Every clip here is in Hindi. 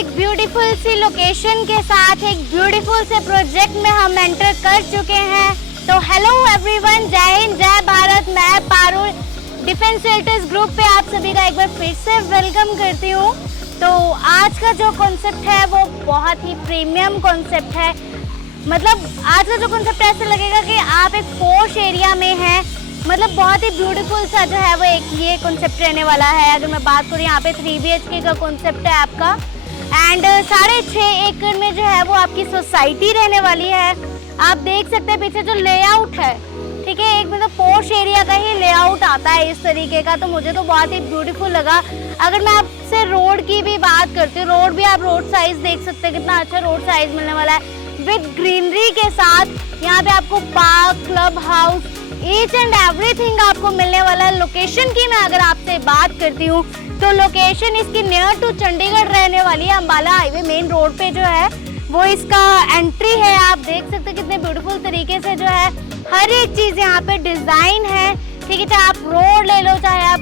एक ब्यूटीफुल सी लोकेशन के साथ एक ब्यूटीफुल से प्रोजेक्ट में हम एंटर कर चुके हैं। तो हेलो एवरीवन, जय हिंद, जय भारत। मैं पारुल डिफेंस फिल्टर्स ग्रुप पे आप सभी का एक बार फिर से वेलकम करती हूँ। तो आज का जो कॉन्सेप्ट है वो बहुत ही प्रीमियम कॉन्सेप्ट है। मतलब आज का जो कॉन्सेप्ट ऐसा लगेगा कि आप एक पॉश एरिया में हैं। मतलब बहुत ही ब्यूटीफुल सा जो है वो एक ये कॉन्सेप्ट रहने वाला है। अगर मैं बात करूँ, यहाँ पे 3 BHK का कॉन्सेप्ट है आपका एंड 6.5 एकड़ में जो है वो आपकी सोसाइटी रहने वाली है। आप देख सकते हैं पीछे जो लेआउट है, ठीक है, एक मतलब पॉश एरिया का ही लेआउट आता है इस तरीके का। तो मुझे तो बहुत ही ब्यूटीफुल लगा। अगर मैं आपसे रोड की भी बात करती हूँ, रोड भी आप रोड साइज देख सकते हैं, कितना अच्छा रोड साइज मिलने वाला है विद ग्रीनरी के साथ। यहाँ पे आपको park, club house, each and everything आपको मिलने वाला है। लोकेशन की मैं अगर आपसे बात करती हूँ तो लोकेशन इसकी नियर टू चंडीगढ़ रहने वाली है। अंबाला हाईवे मेन रोड पे जो है वो इसका एंट्री है। आप देख सकते हैं कितने ब्यूटीफुल तरीके से जो है हर एक चीज़ यहाँ पे डिज़ाइन है, ठीक है। चाहे आप रोड ले लो, चाहे आप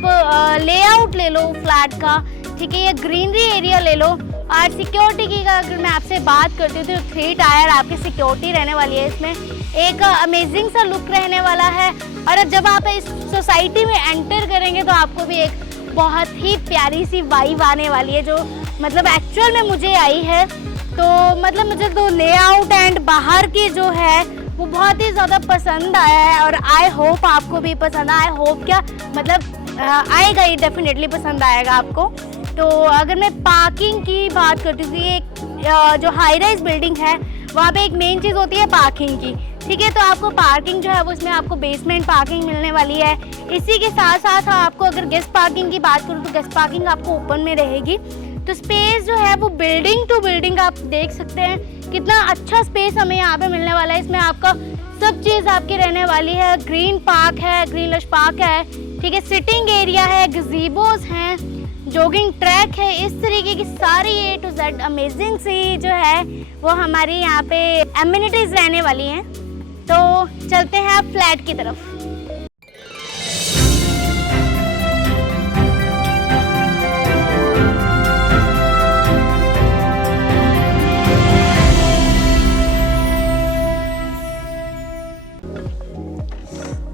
लेआउट ले लो फ्लैट का, ठीक है, ये ग्रीनरी एरिया ले लो। और सिक्योरिटी की अगर मैं आपसे बात करती हूँ तो 3 टायर आपकी सिक्योरिटी रहने वाली है। इसमें एक अमेजिंग सा लुक रहने वाला है। और जब आप इस सोसाइटी में एंटर करेंगे तो आपको भी एक बहुत ही प्यारी सी वाइब आने वाली है, जो मतलब एक्चुअल में मुझे आई है। तो मतलब मुझे तो लेआउट एंड बाहर की जो है वो बहुत ही ज़्यादा पसंद आया है और आई होप आपको भी पसंद आए। होप क्या मतलब आएगा, ये डेफिनेटली पसंद आएगा आपको। तो अगर मैं पार्किंग की बात करती हूँ, एक जो हाई राइज बिल्डिंग है वहाँ पे एक मेन चीज़ होती है पार्किंग की, ठीक है। तो आपको पार्किंग जो है वो इसमें आपको बेसमेंट पार्किंग मिलने वाली है। इसी के साथ साथ आपको अगर गेस्ट पार्किंग की बात करूँ तो गेस्ट पार्किंग आपको ओपन में रहेगी। तो स्पेस जो है वो बिल्डिंग टू बिल्डिंग आप देख सकते हैं कितना अच्छा स्पेस हमें यहाँ पे मिलने वाला है। इसमें आपका सब चीज़ आपकी रहने वाली है। ग्रीन पार्क है, ग्रीन लश पार्क है, ठीक है, सिटिंग एरिया है, गज़ीबोस हैं, जॉगिंग ट्रैक है। इस तरीके की सारी A to Z अमेजिंग सी जो है वो हमारी यहाँ पे एमिनिटीज़ रहने वाली हैं। तो चलते हैं आप फ्लैट की तरफ।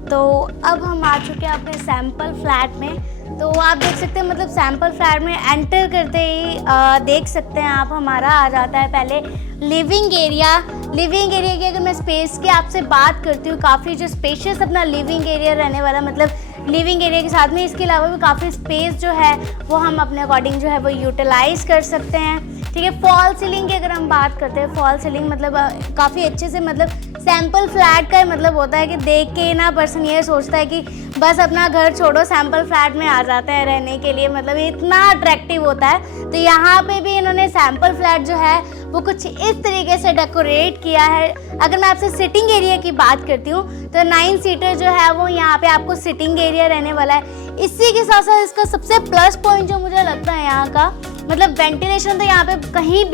तो अब हम आ चुके हैं अपने सैंपल फ्लैट में। तो आप देख सकते हैं मतलब सैंपल फ्लैट में एंटर करते ही देख सकते हैं आप हमारा आ जाता है पहले लिविंग एरिया। लिविंग एरिया की अगर मैं स्पेस की आपसे बात करती हूँ, काफ़ी जो स्पेशियस अपना लिविंग एरिया रहने वाला, मतलब लिविंग एरिया के साथ में इसके अलावा भी काफ़ी स्पेस जो है वो हम अपने अकॉर्डिंग जो है वो यूटिलाइज़ कर सकते हैं, ठीक है। फॉल सीलिंग की अगर हम बात करते हैं, फॉल सीलिंग मतलब काफ़ी अच्छे से, मतलब सैंपल फ्लैट का मतलब होता है कि देख के ना पर्सन ये सोचता है कि बस अपना घर छोड़ो सैंपल फ्लैट में आ जाते हैं रहने के लिए, मतलब इतना अट्रैक्टिव होता है। तो यहाँ पे भी इन्होंने सैंपल फ्लैट जो है वो कुछ इस तरीके से डेकोरेट किया है। अगर मैं आपसे सिटिंग एरिया की बात करती हूँ तो 9 सीटर जो है वो यहाँ पे आपको सिटिंग एरिया रहने वाला है। इसी के साथ साथ इसका सबसे प्लस पॉइंट जो मुझे लगता है यहाँ का, मतलब वेंटिलेशन, तो यहाँ पे कहीं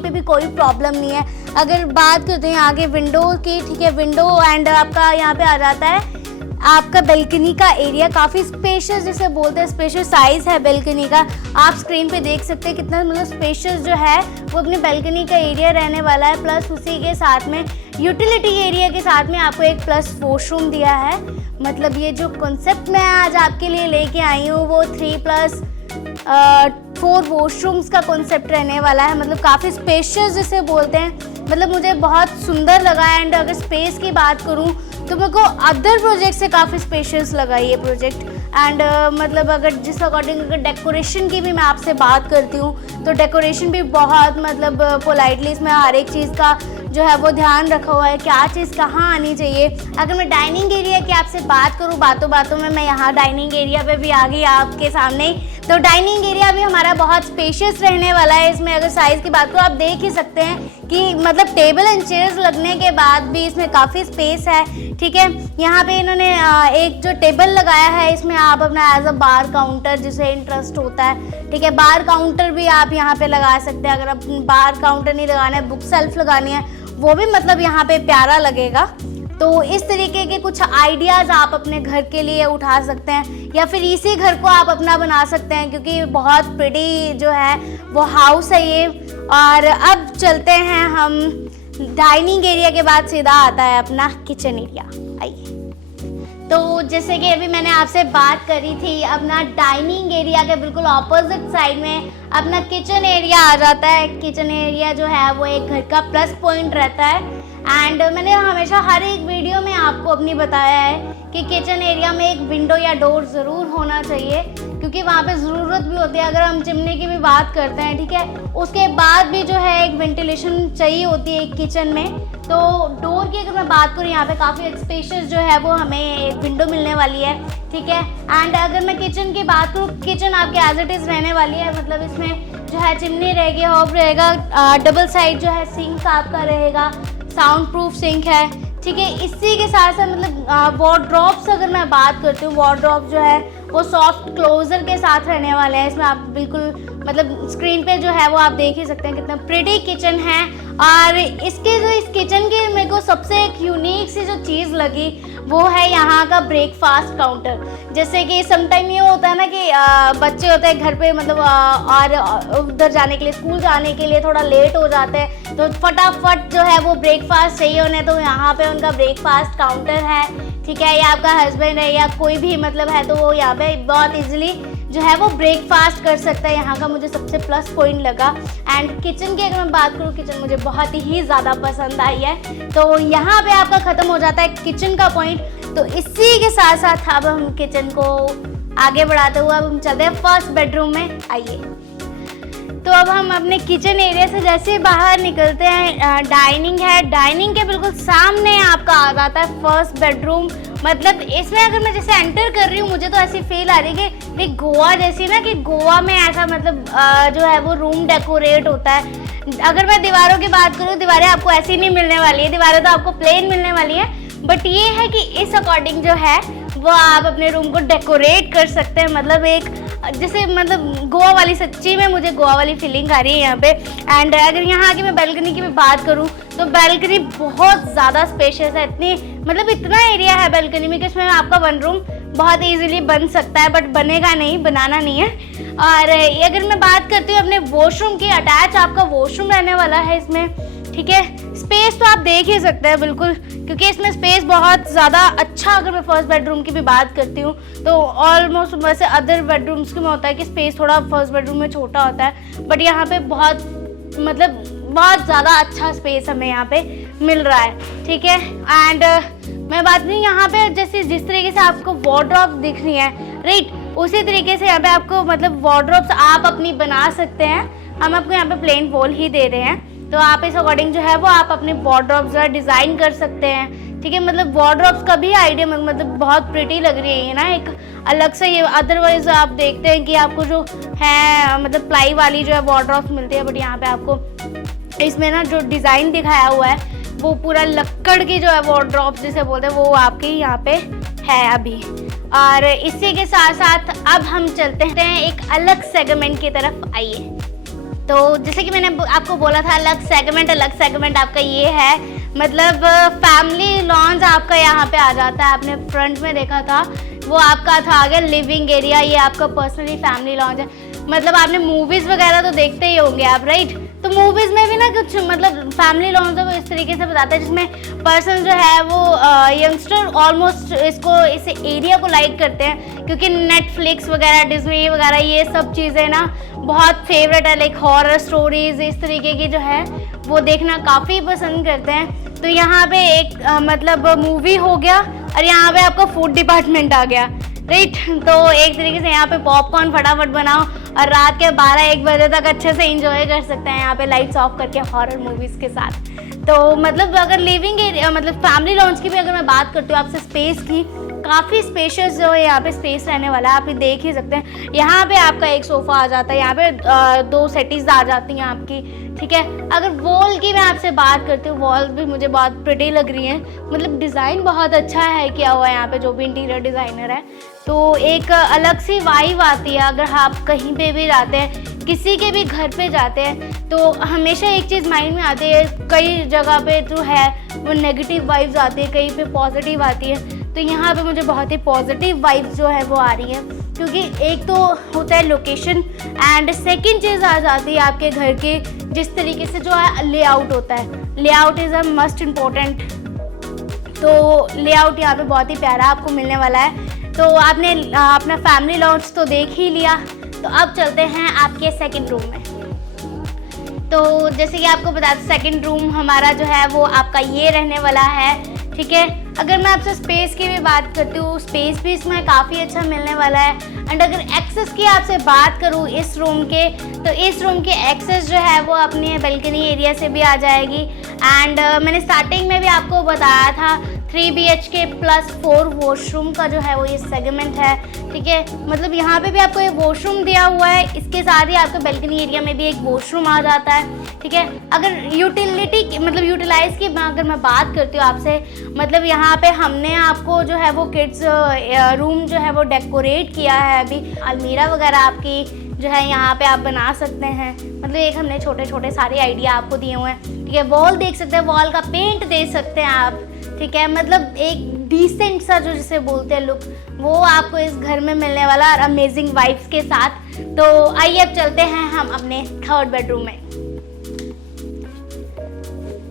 पे भी कोई प्रॉब्लम नहीं है। अगर बात करते हैं आगे विंडो की, ठीक है, विंडो एंड आपका यहाँ पे आ जाता है आपका बेल्कनी का एरिया। काफ़ी स्पेशियस जिसे बोलते हैं, स्पेशियस साइज़ है बेल्कनी का। आप स्क्रीन पे देख सकते हैं कितना मतलब स्पेशियस जो है वो अपनी बेल्कनी का एरिया रहने वाला है। प्लस उसी के साथ में यूटिलिटी एरिया के साथ में आपको एक प्लस वॉशरूम दिया है। मतलब ये जो कॉन्सेप्ट मैं आज आपके लिए लेके आई हूँ वो 3+4 वॉशरूम्स का कॉन्सेप्ट रहने वाला है। मतलब काफ़ी स्पेशियस जिसे बोलते हैं, मतलब मुझे बहुत सुंदर लगा। एंड अगर स्पेस की बात करूं तो मेरे को अदर प्रोजेक्ट से काफ़ी स्पेशियस लगा ये प्रोजेक्ट। एंड मतलब अगर जिस अकॉर्डिंग अगर डेकोरेशन की भी मैं आपसे बात करती हूँ तो डेकोरेशन भी बहुत मतलब पोलाइटली इसमें हर एक चीज़ का जो है वो ध्यान रखा हुआ है, क्या चीज़ कहाँ आनी चाहिए। अगर मैं डाइनिंग एरिया की आपसे बात करूँ, बातों बातों में मैं यहाँ डाइनिंग एरिया पे भी आ गई आपके सामने। तो डाइनिंग एरिया भी हमारा बहुत स्पेशियस रहने वाला है। इसमें अगर साइज़ की बात करो, आप देख ही सकते हैं कि मतलब टेबल एंड चेयर्स लगने के बाद भी इसमें काफ़ी स्पेस है, ठीक है। यहाँ पे इन्होंने एक जो टेबल लगाया है, इसमें आप अपना एज अ बार काउंटर जिसे इंटरेस्ट होता है, ठीक है, बार काउंटर भी आप यहाँ पे लगा सकते हैं। अगर आप बार काउंटर नहीं लगाना है, बुक सेल्फ लगानी है, वो भी मतलब यहाँ पे प्यारा लगेगा। तो इस तरीके के कुछ आइडियाज़ आप अपने घर के लिए उठा सकते हैं, या फिर इसी घर को आप अपना बना सकते हैं, क्योंकि बहुत प्रिटी जो है वो हाउस है ये। और अब चलते हैं हम डाइनिंग एरिया के बाद सीधा आता है अपना किचन एरिया। आइए, तो जैसे कि अभी मैंने आपसे बात करी थी, अपना डाइनिंग एरिया के बिल्कुल ऑपोजिट साइड में अपना किचन एरिया आ जाता है। किचन एरिया जो है वो एक घर का प्लस पॉइंट रहता है। एंड मैंने हमेशा हर एक वीडियो में आपको अपनी बताया है कि किचन एरिया में एक विंडो या डोर ज़रूर होना चाहिए, क्योंकि वहाँ पे ज़रूरत भी होती है। अगर हम चिमनी की भी बात करते हैं, ठीक है, उसके बाद भी जो है एक वेंटिलेशन चाहिए होती है एक किचन में। तो डोर की अगर मैं बात करूँ, यहाँ पे काफ़ी स्पेशियस जो है वो हमें एक विंडो मिलने वाली है, ठीक है। एंड अगर मैं किचन की बात करूँ, किचन आपके एज इट इज़ रहने वाली है, मतलब इसमें जो है चिमनी रहेगी, हॉब रहेगा, डबल साइड जो है सिंक आपका रहेगा, साउंड प्रूफ सिंक है, ठीक है। इसी के साथ साथ मतलब वार्डरोब्स अगर मैं बात करती हूँ, वार्डरोब जो है वो सॉफ्ट क्लोजर के साथ रहने वाले हैं। इसमें आप बिल्कुल मतलब स्क्रीन पे जो है वो आप देख ही सकते हैं कितना प्रिटी किचन है। और इसके जो इस किचन के मेरे को सबसे एक यूनिक सी जो चीज़ लगी वो है यहाँ का ब्रेकफास्ट काउंटर। जैसे कि समटाइम ये होता है ना कि बच्चे होते हैं घर पे, मतलब और उधर जाने के लिए, स्कूल जाने के लिए थोड़ा लेट हो जाते हैं, तो फटाफट जो है वो ब्रेकफास्ट चाहिए उन्हें, तो यहाँ पे उनका ब्रेकफास्ट काउंटर है, ठीक है। या आपका हस्बैंड है या कोई भी मतलब है, तो वो यहाँ पे बहुत इजीली जो है वो ब्रेकफास्ट कर सकता है। यहाँ का मुझे सबसे प्लस पॉइंट लगा। एंड किचन की अगर मैं बात करूँ, किचन मुझे बहुत ही ज़्यादा पसंद आई है। तो यहाँ पे आपका ख़त्म हो जाता है किचन का पॉइंट। तो इसी के साथ साथ अब हम किचन को आगे बढ़ाते हुए अब हम चलते हैं फर्स्ट बेडरूम में। आइए, तो अब हम अपने किचन एरिया से जैसे बाहर निकलते हैं, डाइनिंग है, डाइनिंग के बिल्कुल सामने आपका आ जाता है फर्स्ट बेडरूम। मतलब इसमें अगर मैं जैसे एंटर कर रही हूँ, मुझे तो ऐसी फील आ रही है कि गोवा जैसी ना, कि गोवा में ऐसा मतलब जो है वो रूम डेकोरेट होता है। अगर मैं दीवारों की बात करूँ, दीवारें आपको ऐसी नहीं मिलने वाली है, दीवारें तो आपको प्लेन मिलने वाली है, बट ये है कि इस अकॉर्डिंग जो है वो आप अपने रूम को डेकोरेट कर सकते हैं। मतलब एक जैसे मतलब गोवा वाली, सच्ची में मुझे गोवा वाली फीलिंग आ रही है यहाँ पे। एंड अगर यहाँ की मैं बैल्कनी की भी बात करूँ, तो बैल्कनी बहुत ज़्यादा स्पेशियस है। मतलब इतना एरिया है बैल्कनी में कि इसमें आपका वन रूम बहुत इजीली बन सकता है, बट बनेगा नहीं, बनाना नहीं है। और अगर मैं बात करती हूँ अपने वॉशरूम की, अटैच आपका वॉशरूम रहने वाला है इसमें, ठीक है। स्पेस तो आप देख ही सकते हैं बिल्कुल, क्योंकि इसमें स्पेस बहुत ज़्यादा अच्छा। अगर मैं फर्स्ट बेडरूम की भी बात करती हूँ, तो ऑलमोस्ट वैसे अदर बेडरूम्स में होता है कि स्पेस थोड़ा फर्स्ट बेडरूम में छोटा होता है, बट यहाँ पे बहुत बहुत ज़्यादा अच्छा स्पेस हमें यहाँ पे मिल रहा है, ठीक है। एंड मैं बात नहीं, यहाँ पे जैसे जिस तरीके से आपको वार्डरोब दिख रही है, राइट, उसी तरीके से यहाँ पे आपको मतलब वार्डरोब्स आप अपनी बना सकते हैं। हम आपको यहाँ पे प्लेन वॉल ही दे रहे हैं, तो आप इस अकॉर्डिंग जो है वो आप अपने वार्डरोब्स डिज़ाइन कर सकते हैं, ठीक है। मतलब वार्डरोब्स का भी आइडिया मतलब बहुत प्रिटी लग रही है ना, एक अलग से ये। अदरवाइज आप देखते हैं कि आपको जो है मतलब प्लाई वाली जो है वार्डरोब्स मिलती है, बट यहाँ पे आपको इसमें ना जो डिज़ाइन दिखाया हुआ है वो पूरा लक्कड़ की जो है वार्डरोब्स जिसे बोलते हैं, वो आपके यहाँ पे है अभी। और इसी के साथ साथ अब हम चलते हैं एक अलग सेगमेंट की तरफ। आइए, तो जैसे कि मैंने आपको बोला था, अलग सेगमेंट आपका ये है, मतलब फैमिली लॉन्ज आपका यहाँ पे आ जाता है। आपने फ्रंट में देखा था वो आपका था आगे लिविंग एरिया, ये आपका पर्सनली फैमिली लॉन्ज है। मतलब आपने मूवीज़ वगैरह तो देखते ही होंगे आप, राइट। तो मूवीज़ में भी ना कुछ मतलब फैमिली लॉन्ज है वो इस तरीके से बताते हैं, जिसमें पर्सन जो है वो यंगस्टर ऑलमोस्ट इस एरिया को लाइक करते हैं, क्योंकि नेटफ्लिक्स वगैरह, डिज्नी वगैरह ये सब चीज़ें ना बहुत फेवरेट है। लाइक हॉरर स्टोरीज इस तरीके की जो है वो देखना काफ़ी पसंद करते हैं। तो यहाँ पे एक मतलब मूवी हो गया, और यहाँ पे आपका फूड डिपार्टमेंट आ गया, राइट। तो एक तरीके से यहाँ पे पॉपकॉर्न फटाफट बनाओ और रात के 12-1 बजे तक अच्छे से एंजॉय कर सकते हैं यहाँ पे लाइट्स ऑफ करके हॉरर मूवीज़ के साथ। तो मतलब अगर लिविंग एरिया मतलब फैमिली लॉन्च की भी अगर मैं बात करती हूँ आपसे स्पेस की, काफ़ी स्पेशियस जो है यहाँ पे स्पेस रहने वाला है, आप ये देख ही सकते हैं। यहाँ पे आपका एक सोफ़ा आ जाता है, यहाँ पे 2 सेटीज आ जाती हैं आपकी, ठीक है। अगर वॉल की मैं आपसे बात करती हूँ, वॉल भी मुझे बहुत प्रिटी लग रही है, मतलब डिज़ाइन बहुत अच्छा है किया हुआ है यहाँ पे जो भी इंटीरियर डिज़ाइनर है। तो एक अलग सी वाइब आती है अगर आप कहीं पे भी जाते हैं, किसी के भी घर पे जाते हैं, तो हमेशा एक चीज़ माइंड में आती है, कई जगह पे जो है वो नेगेटिव वाइब्स आती है, कहीं पे पॉजिटिव आती है। तो यहाँ पे मुझे बहुत ही पॉजिटिव वाइब्स जो है वो आ रही है, क्योंकि एक तो होता है लोकेशन एंड सेकंड चीज़ आ जाती है आपके घर के जिस तरीके से जो है लेआउट होता है। Layout is a must important. तो लेआउट यहाँ पे बहुत ही प्यारा आपको मिलने वाला है। तो आपने अपना फैमिली लॉन्च तो देख ही लिया, तो अब चलते हैं आपके सेकंड रूम में। तो जैसे कि आपको बता दें, सेकंड रूम हमारा जो है वो आपका ये रहने वाला है, ठीक है। अगर मैं आपसे स्पेस की भी बात करती हूँ, स्पेस भी इसमें काफ़ी अच्छा मिलने वाला है। एंड अगर एक्सेस की आपसे बात करूँ इस रूम के, तो इस रूम के एक्सेस जो है वो अपने बालकनी एरिया से भी आ जाएगी। एंड मैंने स्टार्टिंग में भी आपको बताया था 3 BHK प्लस 4 वॉशरूम का जो है वो ये सेगमेंट है, ठीक है। मतलब यहाँ पे भी आपको ये वॉशरूम दिया हुआ है, इसके साथ ही आपके बालकनी एरिया में भी एक वॉशरूम आ जाता है, ठीक है। अगर यूटिलिटी मतलब यूटिलाइज की अगर मैं बात करती हूँ आपसे, मतलब यहाँ पे हमने आपको जो है वो किड्स रूम जो है वो डेकोरेट किया है। अभी अलमीरा वगैरह आपकी जो है यहाँ पे आप बना सकते हैं, मतलब एक हमने छोटे छोटे सारे आइडिया आपको दिए हुए हैं, ठीक है। वॉल देख सकते हैं, वॉल का पेंट दे सकते हैं आप, ठीक है। मतलब एक डिसेंट सा जो जिसे बोलते हैं लुक, वो आपको इस घर में मिलने वाला और अमेजिंग वाइब्स के साथ। तो आइए अब चलते हैं हम अपने थर्ड बेडरूम में।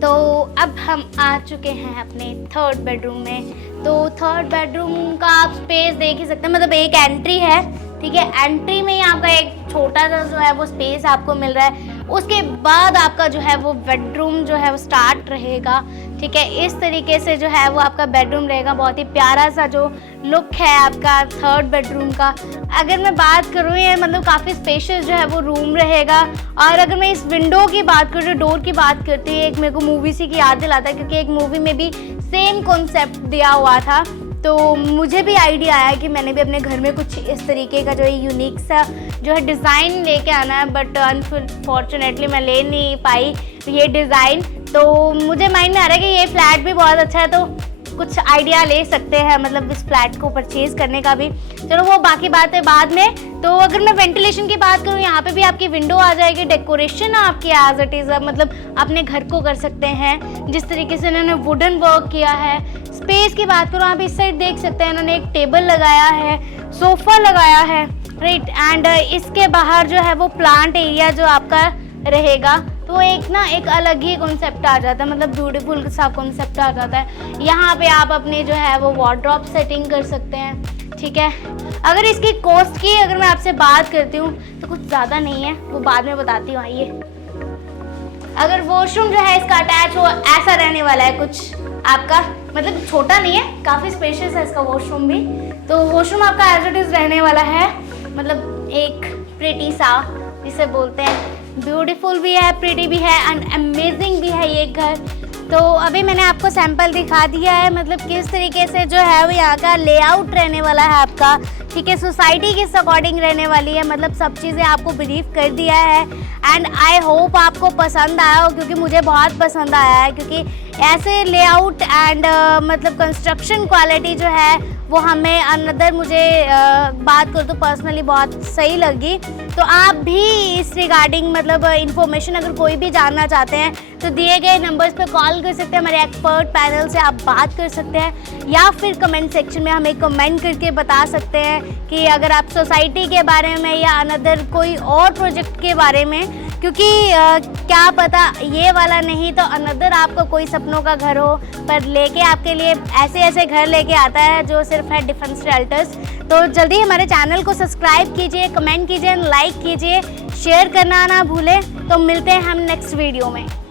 तो अब हम आ चुके हैं अपने थर्ड बेडरूम में। तो थर्ड बेडरूम का आप स्पेस देख ही सकते हैं, मतलब एक एंट्री है, ठीक है। एंट्री में ही आपका एक छोटा सा जो है वो स्पेस आपको मिल रहा है। उसके बाद आपका जो है वो बेडरूम जो है वो स्टार्ट रहेगा, ठीक है। इस तरीके से जो है वो आपका बेडरूम रहेगा, बहुत ही प्यारा सा जो लुक है आपका थर्ड बेडरूम का। अगर मैं बात करूँ, ये मतलब काफ़ी स्पेशियस जो है वो रूम रहेगा। और अगर मैं इस विंडो की बात करूँ, डोर की बात करती है, एक मेरे को मूवी सी की याद दिलाता है, क्योंकि एक मूवी में भी सेम कॉन्सेप्ट दिया हुआ था। तो मुझे भी आइडिया आया कि मैंने भी अपने घर में कुछ इस तरीके का जो है यूनिक सा जो है डिज़ाइन लेके आना है, बट अनफॉर्चुनेटली मैं ले नहीं पाई ये डिज़ाइन। तो मुझे माइंड में आ रहा है कि ये फ्लैट भी बहुत अच्छा है, तो कुछ आइडिया ले सकते हैं मतलब इस फ्लैट को परचेज़ करने का भी। चलो वो बाकी बात है बाद में। तो अगर मैं वेंटिलेशन की बात करूँ, यहाँ पे भी आपकी विंडो आ जाएगी, डेकोरेशन आपकी एज इट इज़ मतलब अपने घर को कर सकते हैं जिस तरीके से इन्होंने वुडन वर्क किया है। स्पेस की बात करूँ, आप इस साइड देख सकते हैं, इन्होंने एक टेबल लगाया है, सोफ़ा लगाया है, राइट। एंड इसके बाहर जो है वो प्लांट एरिया जो आपका रहेगा, तो एक अलग ही कॉन्सेप्ट आ जाता है, मतलब ब्यूटीफुल सा कॉन्सेप्ट आ जाता है। यहाँ पे आप अपने जो है वो वार्डरोब सेटिंग कर सकते हैं, ठीक है। अगर इसकी कॉस्ट की अगर मैं आपसे बात करती हूँ तो कुछ ज़्यादा नहीं है, वो बाद में बताती हूँ। आइए, अगर वॉशरूम जो है इसका अटैच हो ऐसा रहने वाला है कुछ आपका, मतलब छोटा नहीं है, काफ़ी स्पेशियस है इसका वॉशरूम भी। तो वॉशरूम आपका एज इट इज़ रहने वाला है, मतलब एक प्रिटी सा जिसे बोलते हैं, ब्यूटीफुल भी है, प्रिटी भी है एंड अमेजिंग भी है ये घर। तो अभी मैंने आपको सैंपल दिखा दिया है, मतलब किस तरीके से जो है वो यहाँ का लेआउट रहने वाला है आपका, ठीक है। सोसाइटी किस अकॉर्डिंग रहने वाली है, मतलब सब चीज़ें आपको ब्रीफ कर दिया है। एंड आई होप आपको पसंद आया हो, क्योंकि मुझे बहुत पसंद आया है, क्योंकि ऐसे लेआउट एंड मतलब कंस्ट्रक्शन क्वालिटी जो है वो हमें अनदर मुझे बात करूँ तो पर्सनली बहुत सही लगी। तो आप भी इस रिगार्डिंग मतलब इन्फॉर्मेशन अगर कोई भी जानना चाहते हैं तो दिए गए नंबर्स पे कॉल कर सकते हैं, हमारे एक्सपर्ट पैनल से आप बात कर सकते हैं, या फिर कमेंट सेक्शन में हमें कमेंट करके बता सकते हैं कि अगर आप सोसाइटी के बारे में या अनदर कोई और प्रोजेक्ट के बारे में, क्योंकि क्या पता ये वाला नहीं तो अनदर आपका कोई सपनों का घर हो, पर लेके आपके लिए ऐसे ऐसे घर लेके आता है जो सिर्फ है डिफेंस शेल्टर्स। तो जल्दी हमारे चैनल को सब्सक्राइब कीजिए, कमेंट कीजिए, लाइक कीजिए, शेयर करना ना भूलें। तो मिलते हैं हम नेक्स्ट वीडियो में।